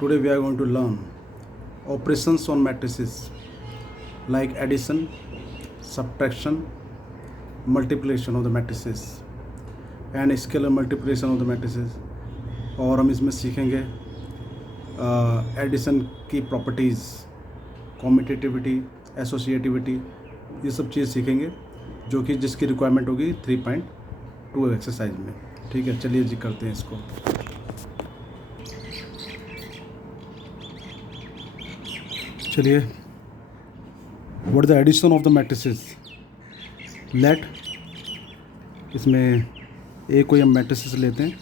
Today we are going to learn operations on matrices like addition, subtraction, multiplication of the matrices and scalar multiplication of the matrices। और हम इसमें सीखेंगे addition की properties, कॉम्यूटेटिविटी, associativity, ये सब चीज़ सीखेंगे जो कि जिसकी रिक्वायरमेंट होगी 3.2 एक्सरसाइज में। ठीक है, चलिए जी करते हैं इसको। चलिए, what the addition of the matrices. Let, इसमें ए कोई हम मैट्रिसेस लेते हैं,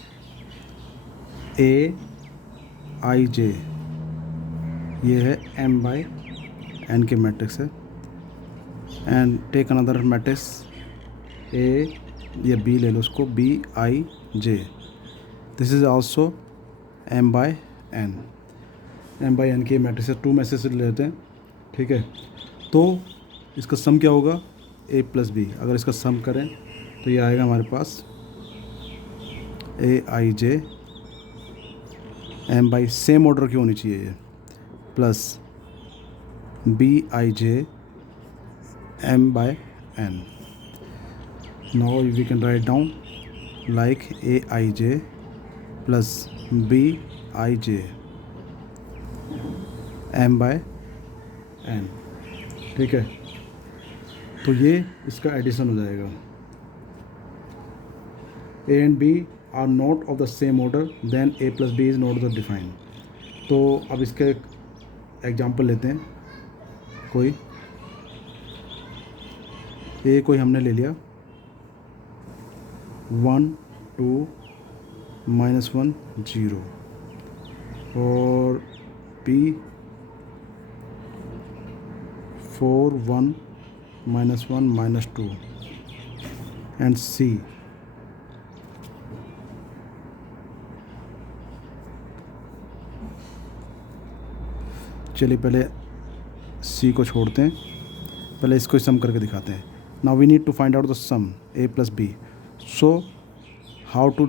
ए आई जे, ये है एम बाई एन के मैट्रिक्स है। And take another matrix A या बी ले लो उसको, B I J, this is also M by N. M by N के मैट्रिक्स है, 2 मैट्रिक्स लेते हैं। ठीक है, तो इसका सम क्या होगा, ए प्लस बी। अगर इसका सम करें तो ये आएगा हमारे पास A I J M by, same order की होनी चाहिए ये, plus B I J M by N. Now we can write down like A I J plus B I J M by N. ठीक है, तो ये इसका एडिशन हो जाएगा। A and B are not of the same order, then A plus B is not the define. तो अब इसका एक एग्जांपल लेते हैं। कोई ए कोई हमने ले लिया 1 2 -1 0, और बी 4 1 -1 -2, एंड सी चलिए पहले सी को छोड़ते हैं, पहले इसको सम करके दिखाते हैं। Now we need to find out the sum A plus B. So how to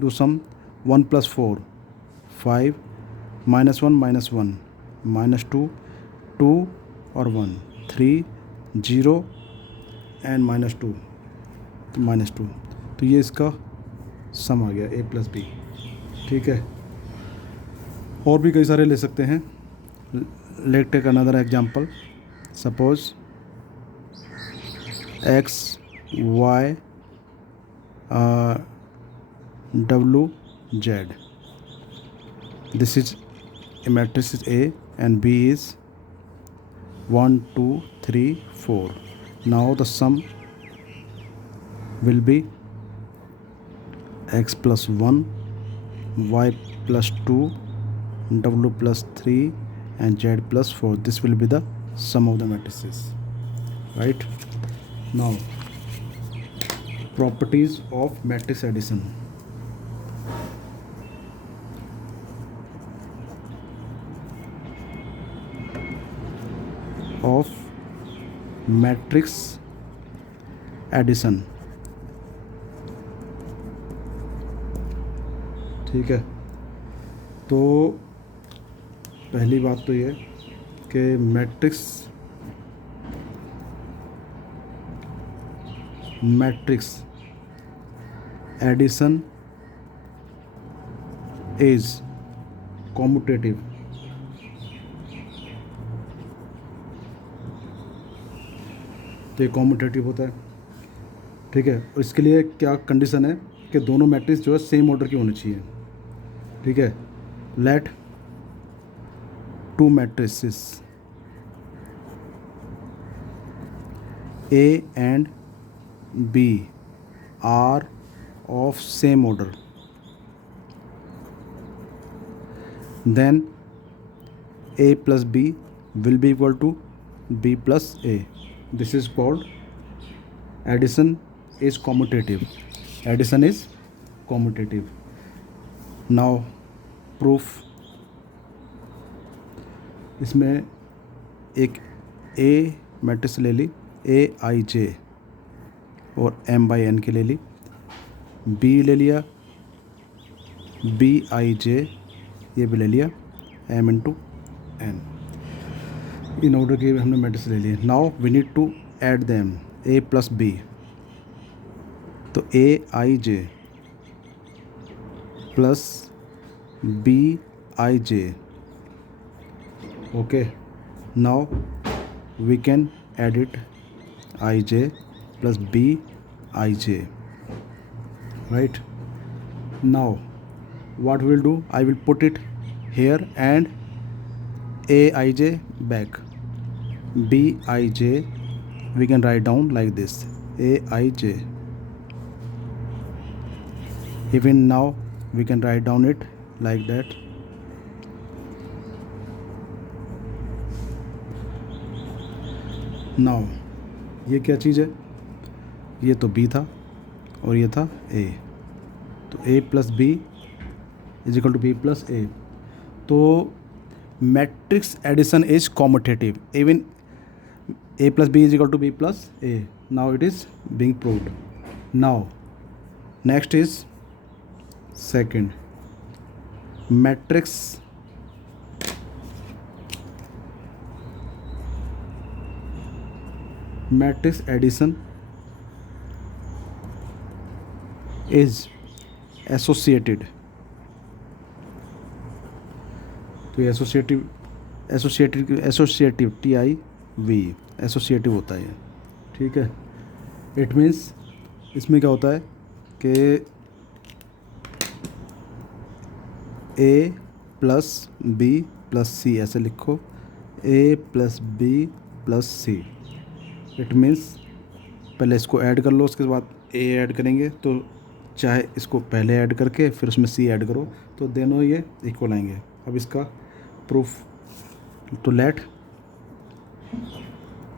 do sum, 1 + 4 5 -1 -1 -2 2 और 1 3 0 एंड -2 तो -2, तो ये इसका सम आ गया ए प्लस बी। ठीक है, और भी कई सारे ले सकते हैं। Let take another example, suppose x y w z, this is a matrix is A and B is 1 2 3 4. Now the sum will be x plus 1 y plus 2 w plus 3 and z plus 4. This will be the sum of the matrices, right? Now properties of matrix addition. Of matrix addition. ठीक है, तो पहली बात तो ये कि matrix addition is commutative. तो ये कॉम्यूटेटिव होता है। ठीक है, और इसके लिए क्या कंडीशन है कि दोनों मैट्रिक्स जो है सेम ऑर्डर की होनी चाहिए। ठीक है, let 2 matrices A and B are of same order, then A plus B will be equal to B plus A. This is called addition is commutative. Addition is commutative. Now proof, इसमें एक A matrix ले ली, ए I जे, और M by N के ले ली, B ले लिया, B I J ये भी ले लिया, m इंटू n। इन ऑर्डर के हमने मैट्रिक्स ले लिए। Now we need to add them a plus B, तो a i j plus b i j। Okay, now we can add it ij plus bij, right? Now what we'll do, I will put it here and aij back, bij we can write down like this, aij. Even now we can write down it like that. Now ये क्या चीज़ है, ये तो b था और ये था a, तो a plus B is equal to B plus a। तो matrix addition is commutative, even a plus B is equal to B plus a। Now it is being proved. Now next is second, matrix addition is associated. तो ये associative TIV associative होता है, ठीक है। It means इसमें क्या होता है कि a plus B plus C, ऐसे लिखो, a plus B plus C. It means पहले इसको ऐड कर लो, उसके बाद a ऐड करेंगे, तो चाहे इसको पहले ऐड करके फिर उसमें c ऐड करो, तो दोनों ये इक्वल आएंगे। अब इसका प्रूफ, तो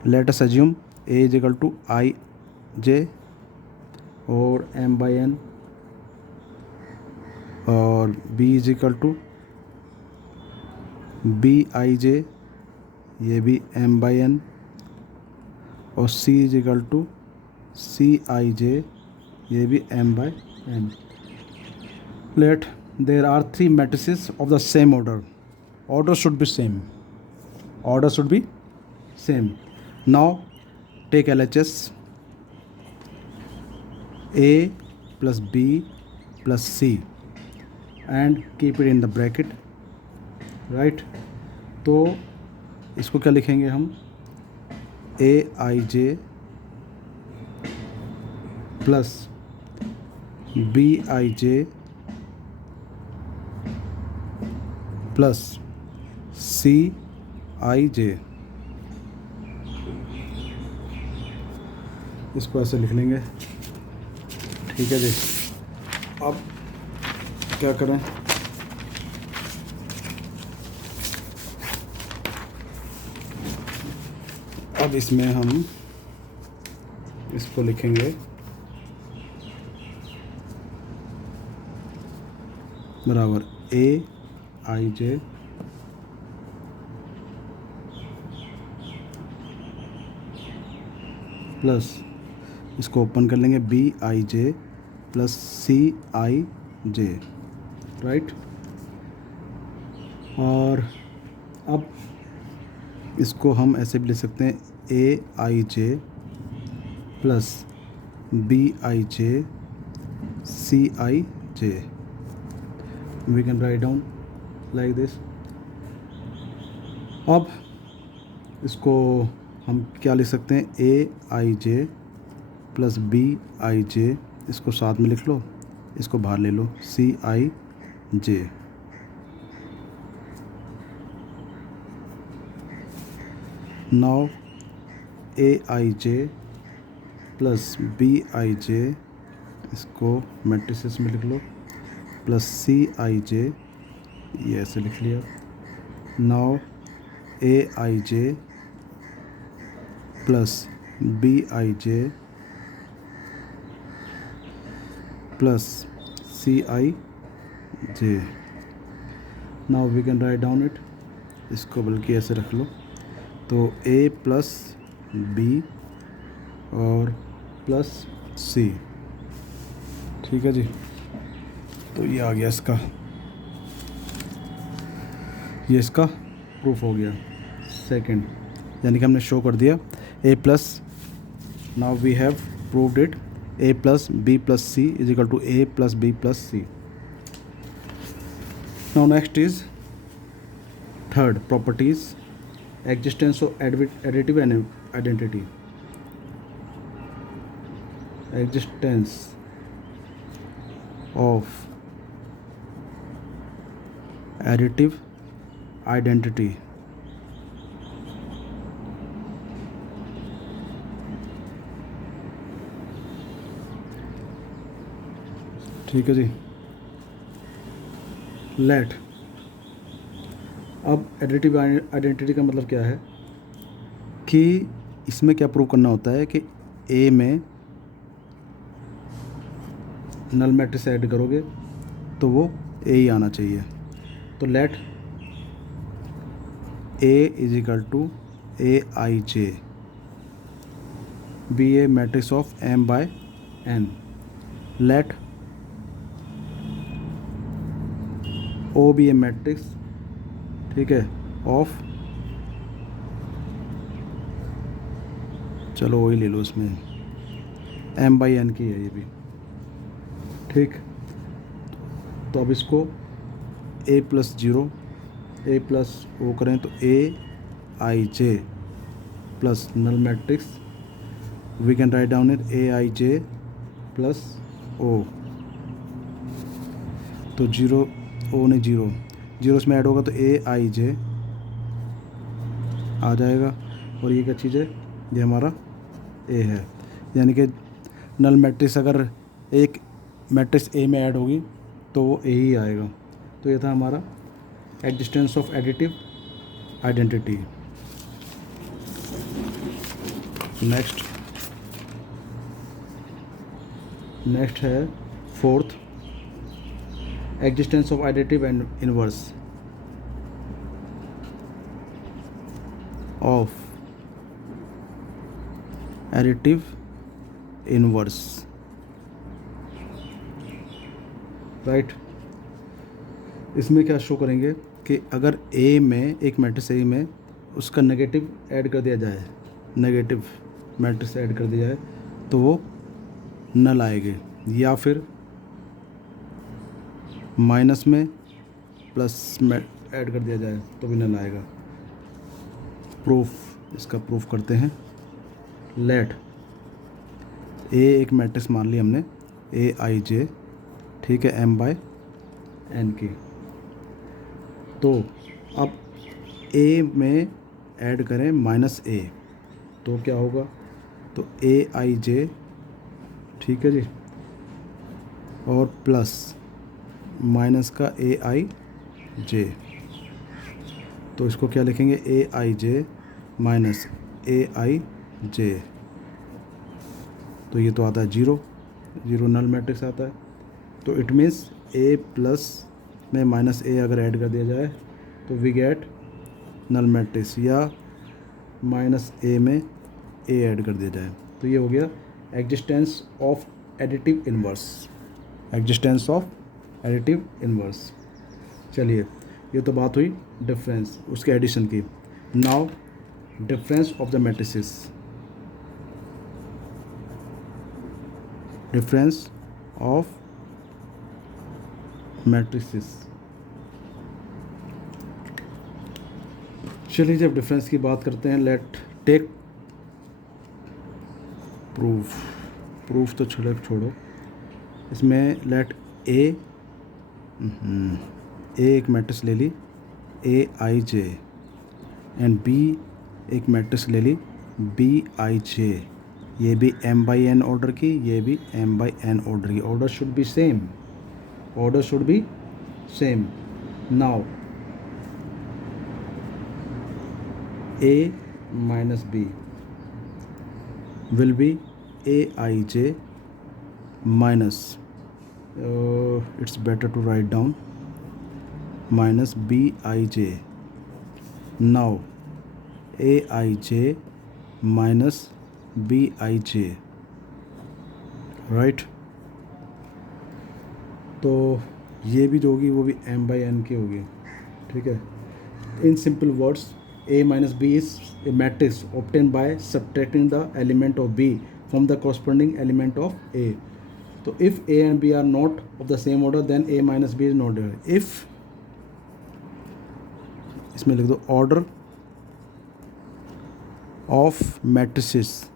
let us assume a is equal to i j और m/n और b is equal to b i j, ये भी m/n और c is equal to c i j, ये भी m/n। Let there are 3 matrices of the same order should be same, now take LHS, a plus b plus c and keep it in the bracket, right. तो इसको क्या लिखेंगे हम, aij plus bij plus cij, इसको ऐसे लिख लेंगे, ठीक है जी। अब क्या करें, अब इसमें हम इसको लिखेंगे बराबर aij प्लस, इसको ओपन कर लेंगे, bij प्लस cij, राइट। और अब इसको हम ऐसे भी लिख सकते हैं, aij plus bij cij, we can write down like this. अब इसको हम क्या लिख सकते हैं, aij प्लस bij, इसको साथ में लिख लो, इसको बाहर ले लो, cij। Now aij plus bij, इसको मैट्रिसेस में लिख लो, प्लस cij, ये ऐसे लिख लिया। Now aij plus bij plus cij, now we can write down it, इसको बल्कि ऐसे रख लो, तो a प्लस b और प्लस c, ठीक है जी। तो ये आ गया इसका। ये इसका प्रूफ हो गया सेकंड, यानी कि हमने शो कर दिया A plus, now we have proved it, A plus B plus C is equal to A plus B plus C. Now next is third properties, existence of additive identity. Existence of additive identity. ठीक है जी. Late, अब additive identity का मतलब क्या है कि इसमें क्या प्रूव करना होता है कि ए में नल मैट्रिक्स ऐड करोगे तो वो ए ही आना चाहिए. तो let A is equal to A I J be a matrix of M by N. Let O be a matrix, ठीक है, ऑफ, चलो वही ले लो, इसमें एम बाई एन की है ये भी, ठीक. तो अब इसको A plus zero, A plus O करें तो A I J plus null matrix, we can write down it A I J plus O. तो जीरो, ओ ने जीरो, जीरो इसमें ऐड होगा तो ए आई जे आ जाएगा. और ये क्या चीज़ है, ये हमारा ए है, यानी कि नल मैट्रिक्स अगर एक मैट्रिक्स ए में ऐड होगी तो वो ए ही आएगा. तो ये था हमारा existence of additive identity. Next है fourth, existence of additive and inverse of additive inverse. Right, इसमें क्या शो करेंगे कि अगर ए में, एक मैट्रिक्स ए में उसका नेगेटिव ऐड कर दिया जाए, नेगेटिव मैट्रिक्स ऐड कर दिया जाए तो वो नल आएंगे, या फिर माइनस में प्लस में ऐड कर दिया जाए तो भी नल आएगा. प्रूफ, इसका प्रूफ करते हैं. लेट ए एक मैट्रिक्स मान ली हमने ए आई जे, ठीक है, एम बाय एन की. तो अब ए में ऐड करें माइनस ए तो क्या होगा, तो ए आई जे, ठीक है जी, और प्लस माइनस का ए आई जे. तो इसको क्या लिखेंगे, ए I J minus A I जे. तो ये तो आता है जीरो, जीरो नल मैट्रिक्स आता है. तो इट मीन्स ए प्लस में माइनस ए अगर ऐड कर दिया जाए तो वी गेट नल मैट्रिक्स, या माइनस ए में ए ऐड कर दिया जाए. तो ये हो गया existence of additive inverse, existence of additive inverse. चलिए, ये तो बात हुई डिफरेंस, उसके एडिशन की. Now difference of the matrices, difference of matrices. चलिए, जब डिफरेंस की बात करते हैं, लेट टेक प्रूफ. प्रूफ तो छोड़ो, इसमें लेट ए एक मैट्रिक्स ले ली ए आई जे, एंड बी एक मैट्रिक्स ले ली बी आई जे. ये भी एम बाई एन ऑर्डर की, ये भी एम बाई एन ऑर्डर की. Order should be same, order should be same. Now A minus B will be A I J minus, it's better to write down minus bij. Now aij minus bij, right. तो ये भी जो होगी वो भी m by N की होगी, ठीक है. In simple words, A minus B is a matrix obtained by subtracting the element of B from the corresponding element of A. So if A and B are not of the same order, then A minus B is not order. If इसमें लिख दो order of matrices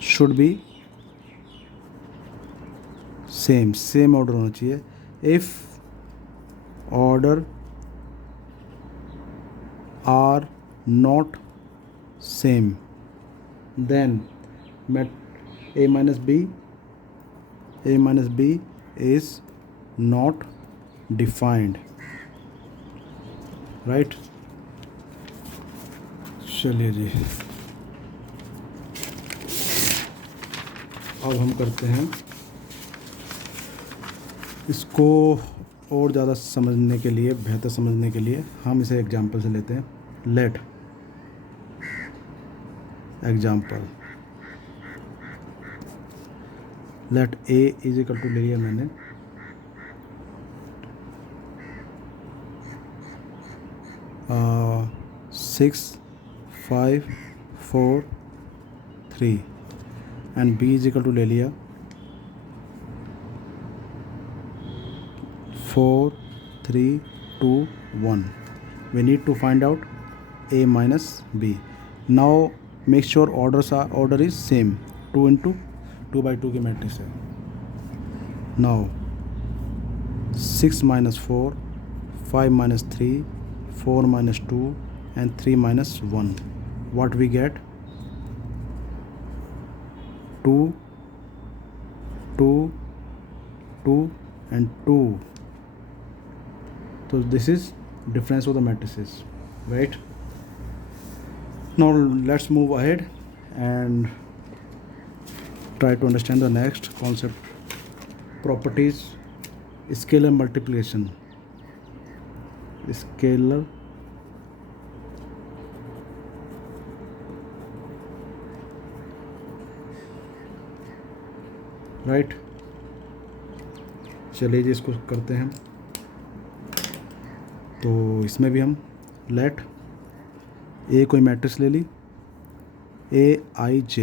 should be same order होना चाहिए. If order are not same, then A minus B is not defined, right? चलिए जी, अब हम करते हैं इसको और ज़्यादा समझने के लिए, बेहतर समझने के लिए हम इसे एग्जाम्पल से लेते हैं. Let example, let A is equal to ले लिया मैंने 6 5 4 3 and B is equal to ले लिया 4 3 2 1. We need to find out A minus B. Now make sure order is same. 2 into 2 by 2 की मैट्रिक्स है. Now 6 minus 4, 5 minus 3, 4 minus 2 and 3 minus 1. What we get? 2 2 2 and 2. So this is difference of the matrices, right? Now let's move ahead and try to understand the next concept, properties, scalar multiplication. Scalar right. चलिए जी इसको करते हैं. तो इसमें भी हम late ए कोई matrix ले ली AIJ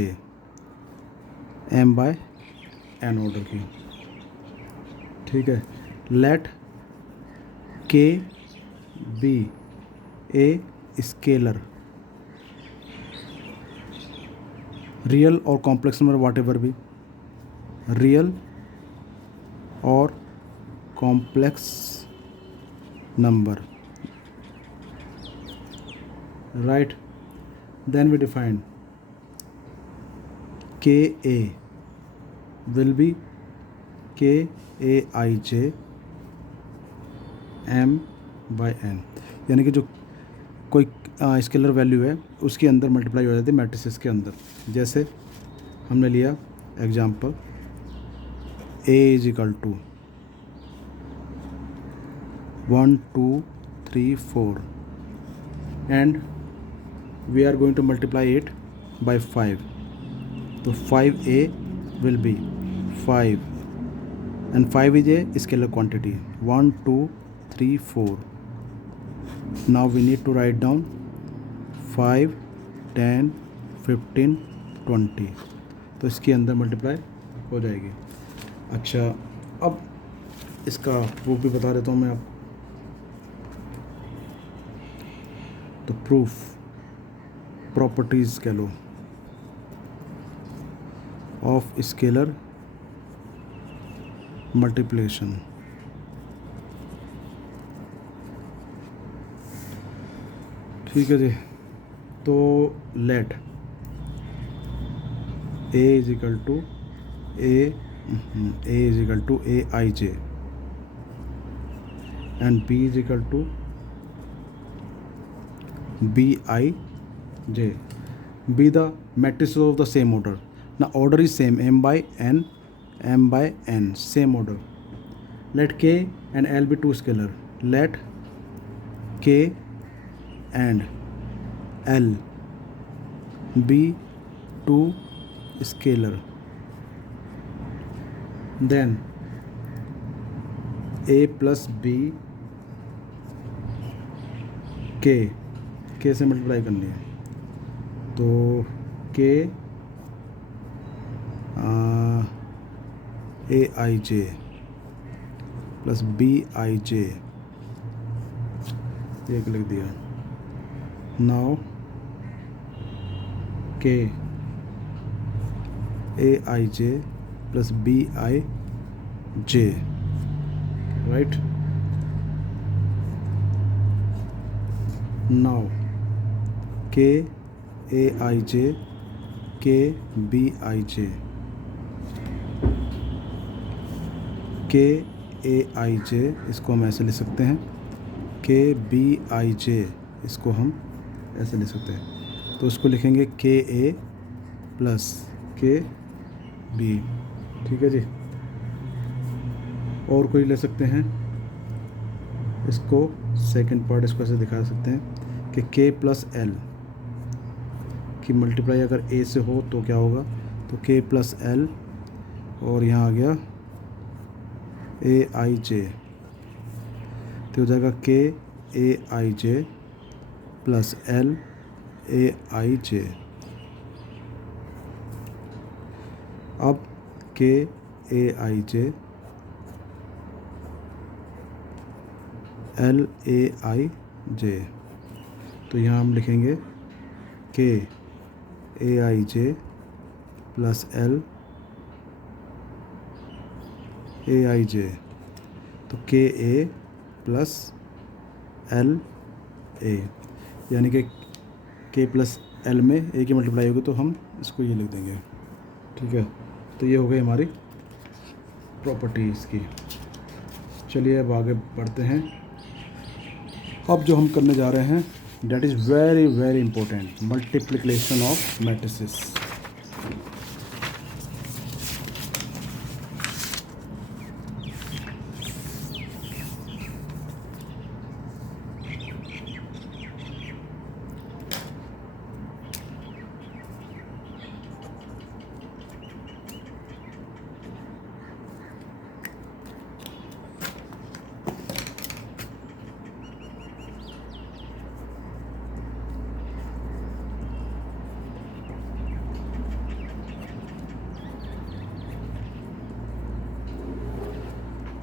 M by N order की, ठीक है. लेट के बी ए स्केलर, रियल और कॉम्प्लेक्स नंबर वाट एवर भी, रियल और complex number, right? Then we define KA will be KAIJ M by N, यानी कि जो कोई स्केलर वैल्यू है उसके अंदर मल्टीप्लाई हो जाती है मैट्रिसेस के अंदर. जैसे हमने लिया example A is equal to 1 2 3 4 and we are going to multiply it by 5. So 5A will be 5 and 5 is a scalar quantity. 1 2 3 4. Now we need to write down 5 10 15 20. तो इसके अंदर मल्टीप्लाई हो जाएगी. अच्छा, अब इसका प्रूफ भी बता देता हूँ मैं आपको. तो प्रूफ, प्रॉपर्टीज़ कह लो ऑफ स्केलर मल्टीप्लिकेशन. ठीक है जी. तो let A is equal to AIJ and B is equal to BIJ. Be the matrices of the same order. Now order is same, M by N, same order. Let K and L be two scalar. Let K and L be two scalar. Then A plus B के से multiply करनी है, तो के A I J plus B I जे, एक लिख दिया। Now K A I J plus B I J, right. Now K A I जे के बी आई जे, के ए आई जे इसको हम ऐसे लिख सकते हैं, के बी आई जे इसको हम ऐसे लिख सकते हैं। तो इसको लिखेंगे के ए प्लस के बी, ठीक है जी। और कोई ले सकते हैं इसको, सेकंड पार्ट इसको ऐसे दिखा सकते हैं कि के प्लस एल की मल्टीप्लाई अगर ए से हो तो क्या होगा, तो के प्लस एल और यहाँ आ गया ए आई जे, तो हो जाएगा के A I J plus L A I जे। अब के A I J L A I जे, तो यहाँ हम लिखेंगे के A I J plus L A I जे, तो के ए प्लस एल ए, यानी कि के प्लस एल में ए की मल्टीप्लाई होगी तो हम इसको ये लिख देंगे, ठीक है। तो ये हो गई हमारी प्रॉपर्टीज़ की। चलिए अब आगे बढ़ते हैं। अब जो हम करने जा रहे हैं that is very very important, multiplication of matrices.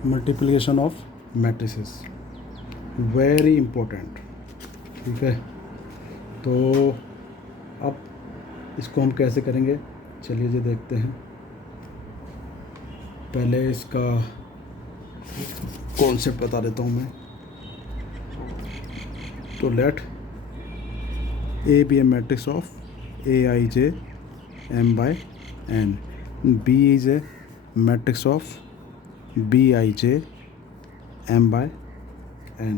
Multiplication of matrices very important, ठीक है। तो अब इसको हम कैसे करेंगे, चलिए जी देखते हैं। पहले इसका कॉन्सेप्ट बता देता हूँ मैं। तो let A be a matrix of A I J M by N, B is a matrix of B I J M by N,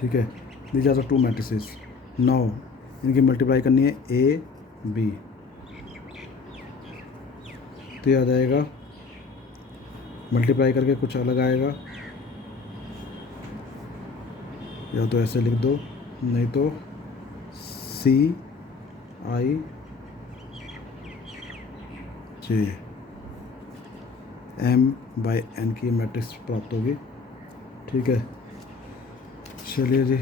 ठीक है। These are the two matrices. Now इनकी मल्टीप्लाई करनी है ए बी, तो ये आ जाएगा, multiply करके कुछ अलग आएगा, या तो ऐसे लिख दो, नहीं तो सी आई जे एम बाई एन की मैट्रिक्स प्राप्त होगी, ठीक है। चलिए जी,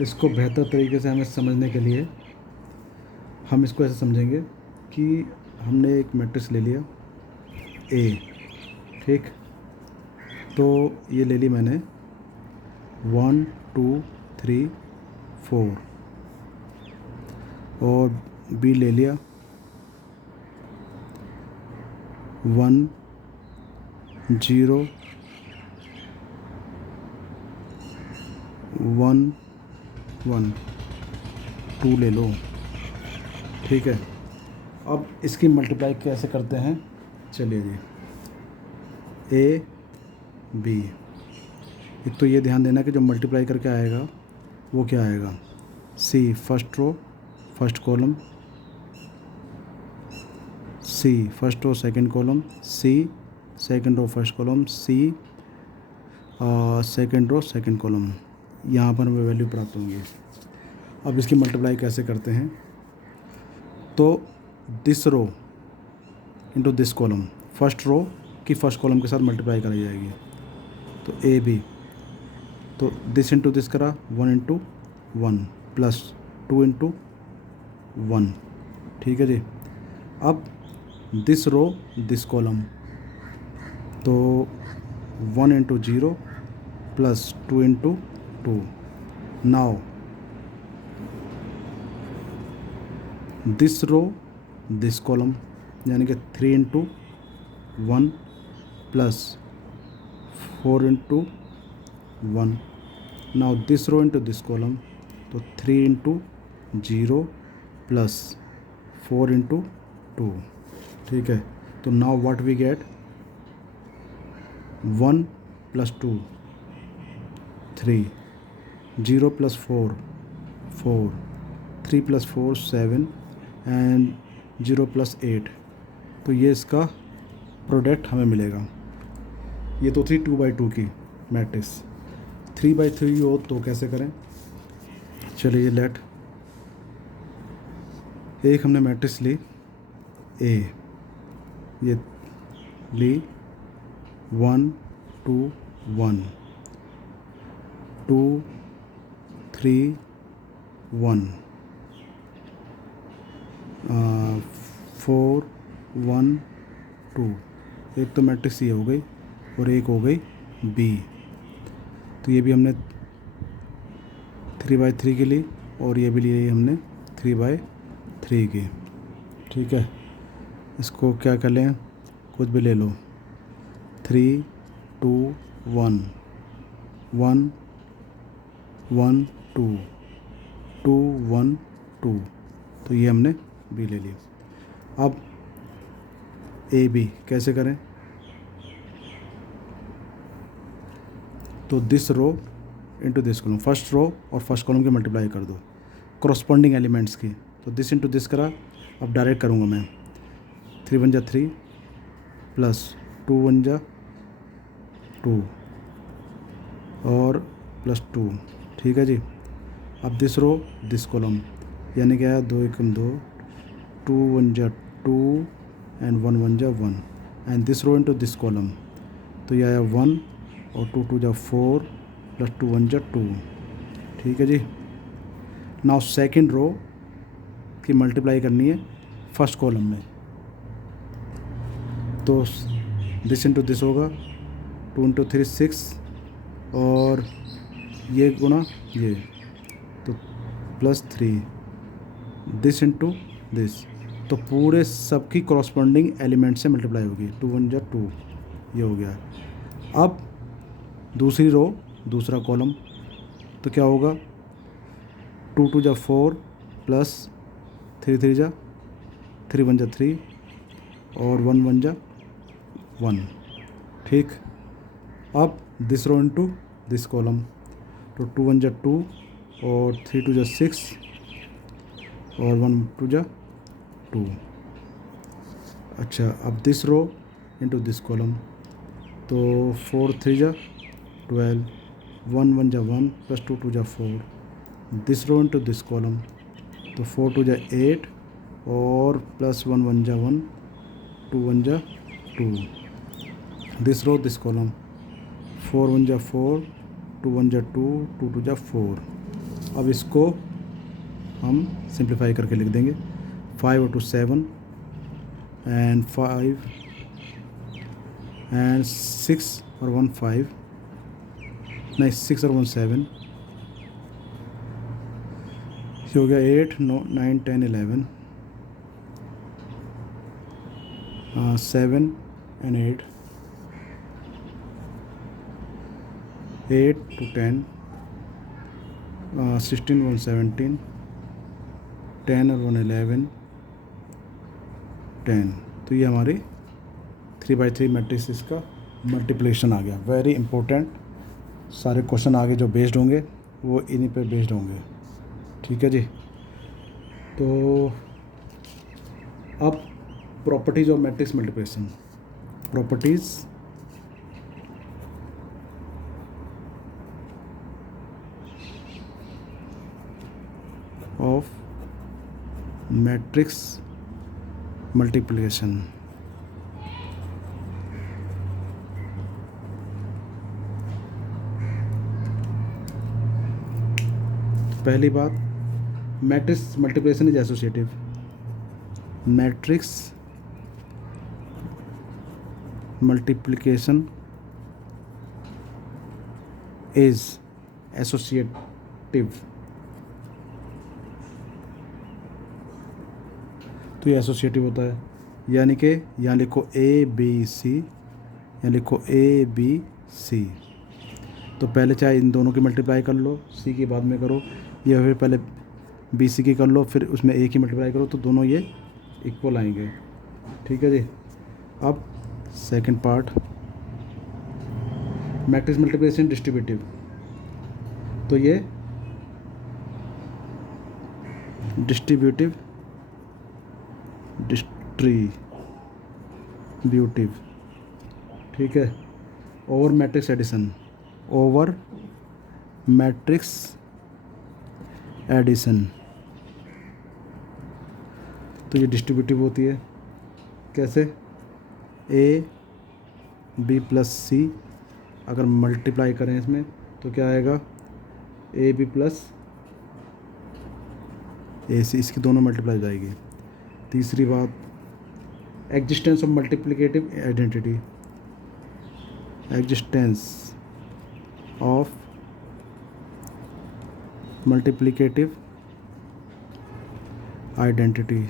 इसको बेहतर तरीके से हमें समझने के लिए हम इसको ऐसे समझेंगे कि हमने एक मैट्रिक्स ले लिया ए, ठीक। तो ये ले ली मैंने 1 2 3 4, और बी ले लिया 1 0 1 1 2 ले लो, ठीक है। अब इसकी मल्टीप्लाई कैसे करते हैं, चलिए जी। ए बी, एक तो ये ध्यान देना कि जो मल्टीप्लाई करके आएगा वो क्या आएगा, सी फर्स्ट रो फर्स्ट कॉलम, सी फर्स्ट रो सेकंड कॉलम, सी सेकंड रो फर्स्ट कॉलम, सी सेकंड रो सेकंड कॉलम, यहाँ पर हमें वैल्यू प्राप्त होंगी। अब इसकी मल्टीप्लाई कैसे करते हैं, तो this row into this column, first row की फर्स्ट कॉलम के साथ मल्टीप्लाई कराई जाएगी, तो ए बी, तो दिस इंटू दिस करा 1 इंटू 1 प्लस 2 इंटू 1, ठीक है जी। अब दिस रो दिस कॉलम, तो 1 into 0 plus 2 into 2। Now this row this column, यानी कि 3 into 1 plus 4 into 1। Now this row into this column, तो 3 इंटू 0 प्लस 4 इंटू 2, ठीक है। तो now what we get, 1 plus 2 3, 0 plus 4 4, 3 plus 4 7 and 0 plus 8। तो ये इसका प्रोडक्ट हमें मिलेगा। ये तो थी 2x2 की मैट्रिक्स। 3x3 हो तो कैसे करें, चलिए लेट, एक हमने मैट्रिक्स ली ए, ये ली 1 2 1 2 3 1 4 1 2। एक तो मैट्रिक्स ये हो गई और एक हो गई बी। तो ये भी हमने 3x3 की ली और ये भी ली हमने 3x3 की, ठीक है। इसको क्या कर लें, कुछ भी ले लो, 3 2 1 1 1 2 2 1 2। तो ये हमने बी ले ली। अब ए बी कैसे करें, तो this row into this column, first row और फर्स्ट कॉलम की मल्टीप्लाई कर दो करस्पॉन्डिंग एलिमेंट्स की। तो दिस इंटू दिस करा, अब डायरेक्ट करूँगा मैं, 3 1 जा 3 प्लस 2 1 जा 2 और प्लस 2, ठीक है जी। अब दिस रो दिस कॉलम, यानी क्या है, 2 1 2, 2 1 जा 2 एंड 1 1 जा 1 and this row into this column, तो यह आया 1 और 2 2 जा 4 प्लस 2 1 जा 2, ठीक है जी। नाउ सेकंड रो की मल्टीप्लाई करनी है फर्स्ट कॉलम में, तो दिस इंटू दिस होगा 2 इंटू 3 6 और ये गुना ये, तो प्लस 3, दिस इंटू दिस, तो पूरे सबकी कॉरस्पॉन्डिंग एलिमेंट से मल्टीप्लाई होगी, 2 1 जा 2, ये हो गया। अब दूसरी रो दूसरा कॉलम, तो क्या होगा, 2 2 जा 4 प्लस 3 3 जा 3 1 जा 3 और 1 1 जा 1, ठीक। अब this row into this column, तो 2 1 जा 2 और 3 2 जा 6 और 1 2 जा 2। अच्छा, अब this row into this column, तो 4 3 जा 12, 1 1 जा 1 प्लस 2 2 जा 4। This row into this column, तो 4 2 जा 8 और प्लस 1 1 जा 1, 2 1 जा 2। दिस रो दिस कॉलम, 4 1 जा 4, 2 1 जा 2, 2 2 जा 4। अब इसको हम सिंप्लीफाई करके लिख देंगे, 5 2 7 एंड 5 एंड 6 और 1 5, नहीं 6 और 1 7, ये हो गया 8 9 10 11, 7 एंड 8 8 to 10, 16 1 17, 10 और 1 11 10। तो ये हमारी 3x3 मैट्रिक्स का मल्टीप्लिकेशन आ गया। वेरी इंपॉर्टेंट, सारे क्वेश्चन आगे जो बेस्ड होंगे वो इन्हीं पे बेस्ड होंगे, ठीक है जी। तो अब properties of matrix multiplication, properties of matrix multiplication. पहली बात, matrix multiplication is associative. Matrix multiplication is associative. तो ये एसोसिएटिव होता है, यानी कि यहाँ लिखो ए बी सी, यहाँ लिखो ए बी सी। तो पहले चाहे इन दोनों की मल्टीप्लाई कर लो, सी की बाद में करो, या फिर पहले बी सी की कर लो फिर उसमें ए की मल्टीप्लाई करो, तो दोनों ये इक्वल आएंगे। ठीक है जी। अब second part, matrix multiplication distributive. तो ये डिस्ट्रीब्यूटिव ठीक है। Over matrix addition, over matrix addition, तो ये डिस्ट्रीब्यूटिव होती है। कैसे? ए बी प्लस सी अगर मल्टीप्लाई करें इसमें तो क्या आएगा, ए बी प्लस ए सी, इसकी दोनों मल्टीप्लाई हो जाएगी। तीसरी बात, existence of multiplicative identity, existence of multiplicative identity.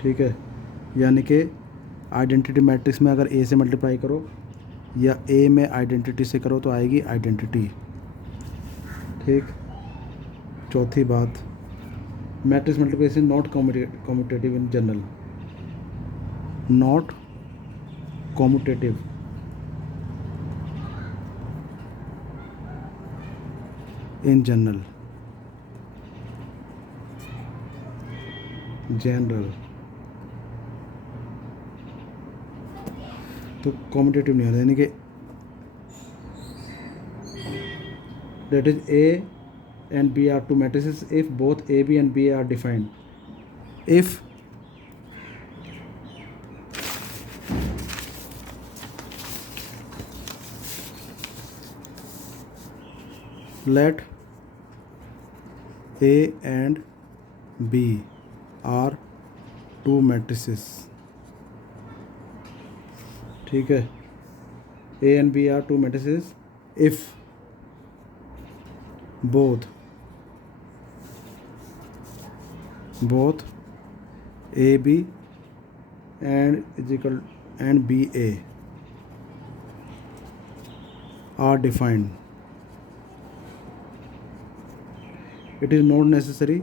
ठीक है, यानी कि आइडेंटिटी मैट्रिक्स में अगर ए से मल्टीप्लाई करो या ए में आइडेंटिटी से करो तो आएगी आइडेंटिटी। ठीक। चौथी बात, matrix multiplication not commutative in general, not commutative in general, तो कम्यूटेटिव नहीं होता, यानी कि that is A and B are two matrices if both A, B and B are defined. If let A and B are two matrices, ठीक है, A and B are two matrices if both AB and BA are defined. It is not necessary